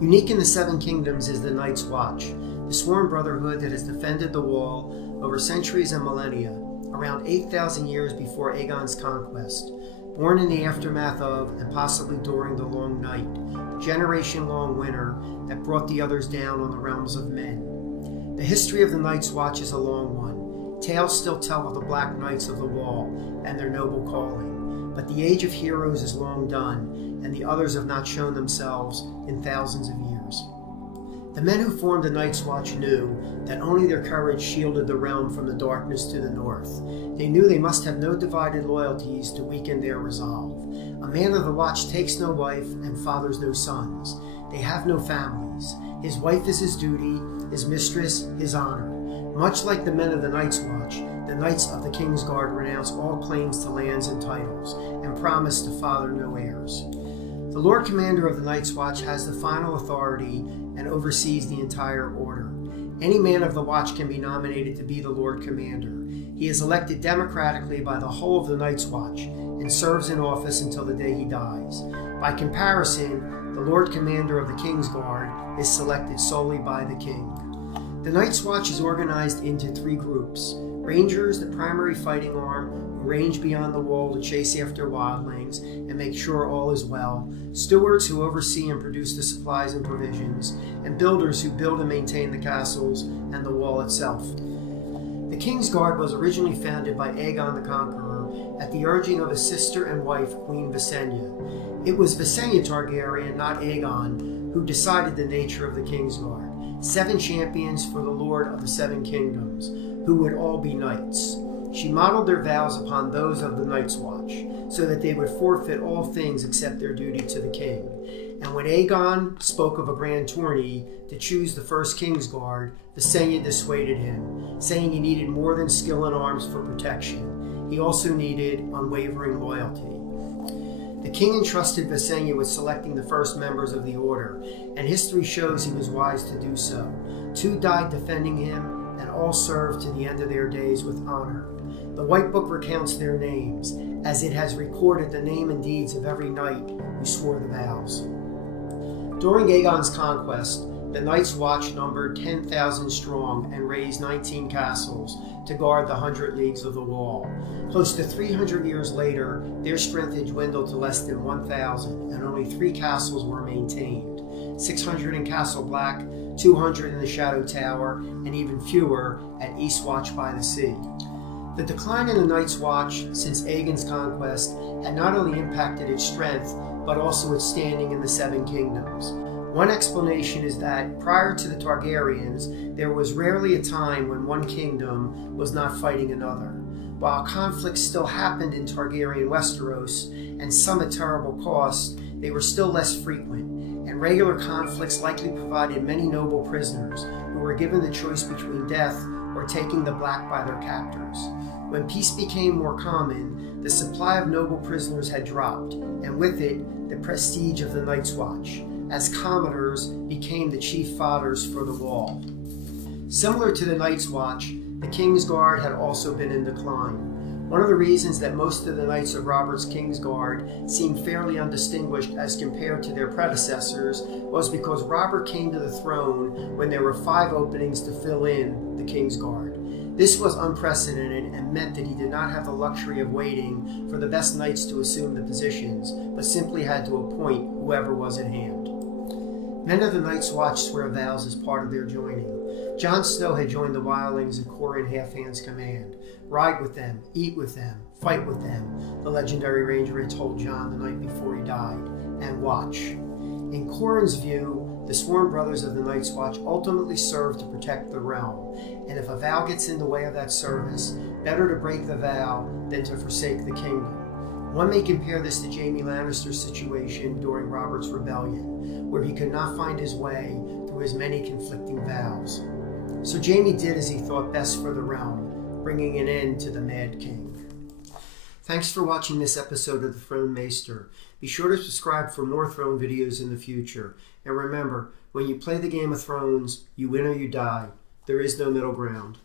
Unique in the Seven Kingdoms is the Night's Watch, the sworn brotherhood that has defended the wall over centuries and millennia, around 8,000 years before Aegon's conquest. Born in the aftermath of, and possibly during the Long Night, the generation-long winter that brought the others down on the realms of men. The history of the Night's Watch is a long one. Tales still tell of the Black Knights of the Wall and their noble calling, but the age of heroes is long done, and the others have not shown themselves in thousands of years. The men who formed the Night's Watch knew that only their courage shielded the realm from the darkness to the north. They knew they must have no divided loyalties to weaken their resolve. A man of the Watch takes no wife and fathers no sons. They have no families. His wife is his duty, his mistress his honor. Much like the men of the Night's Watch, the Knights of the Kingsguard renounce all claims to lands and titles and promise to father no heirs. The Lord Commander of the Night's Watch has the final authority and oversees the entire order. Any man of the Watch can be nominated to be the Lord Commander. He is elected democratically by the whole of the Night's Watch and serves in office until the day he dies. By comparison, the Lord Commander of the Kingsguard is selected solely by the king. The Night's Watch is organized into three groups. Rangers, the primary fighting arm, who range beyond the wall to chase after wildlings and make sure all is well. Stewards, who oversee and produce the supplies and provisions. And builders, who build and maintain the castles and the wall itself. The Kingsguard was originally founded by Aegon the Conqueror at the urging of his sister and wife, Queen Visenya. It was Visenya Targaryen, not Aegon, who decided the nature of the Kingsguard. 7 champions for the Lord of the Seven Kingdoms, who would all be knights. She modeled their vows upon those of the Night's Watch, so that they would forfeit all things except their duty to the king. And when Aegon spoke of a grand tourney to choose the first Kingsguard, Visenya dissuaded him, saying he needed more than skill in arms for protection. He also needed unwavering loyalty. The king entrusted Visenya with selecting the first members of the order, and history shows he was wise to do so. 2 died defending him, and all served to the end of their days with honor. The White Book recounts their names, as it has recorded the name and deeds of every knight who swore the vows. During Aegon's conquest, the Night's Watch numbered 10,000 strong and raised 19 castles to guard the 100 leagues of the wall. Close to 300 years later, their strength had dwindled to less than 1,000, and only 3 castles were maintained. 600 in Castle Black, 200 in the Shadow Tower, and even fewer at Eastwatch by the Sea. The decline in the Night's Watch since Aegon's conquest had not only impacted its strength, but also its standing in the Seven Kingdoms. One explanation is that prior to the Targaryens, there was rarely a time when one kingdom was not fighting another. While conflicts still happened in Targaryen Westeros, and some at terrible cost, they were still less frequent, and regular conflicts likely provided many noble prisoners who were given the choice between death or taking the Black by their captors. When peace became more common, the supply of noble prisoners had dropped, and with it, the prestige of the Night's Watch, as commodores became the chief fodders for the wall. Similar to the Night's Watch, the Kingsguard had also been in decline. One of the reasons that most of the Knights of Robert's Kingsguard seemed fairly undistinguished as compared to their predecessors was because Robert came to the throne when there were 5 openings to fill in the Kingsguard. This was unprecedented and meant that he did not have the luxury of waiting for the best knights to assume the positions, but simply had to appoint whoever was at hand. Men of the Night's Watch swear vows as part of their joining. Jon Snow had joined the wildlings at Corin Halfhand's command. Ride with them, eat with them, fight with them, the legendary ranger had told Jon the night before he died, and watch. In Corin's view, the sworn brothers of the Night's Watch ultimately serve to protect the realm, and if a vow gets in the way of that service, better to break the vow than to forsake the kingdom. One may compare this to Jaime Lannister's situation during Robert's rebellion, where he could not find his way through his many conflicting vows. So Jaime did as he thought best for the realm, bringing an end to the Mad King. Thanks for watching this episode of The Throne Maester. Be sure to subscribe for more Throne videos in the future. And remember, when you play the Game of Thrones, you win or you die. There is no middle ground.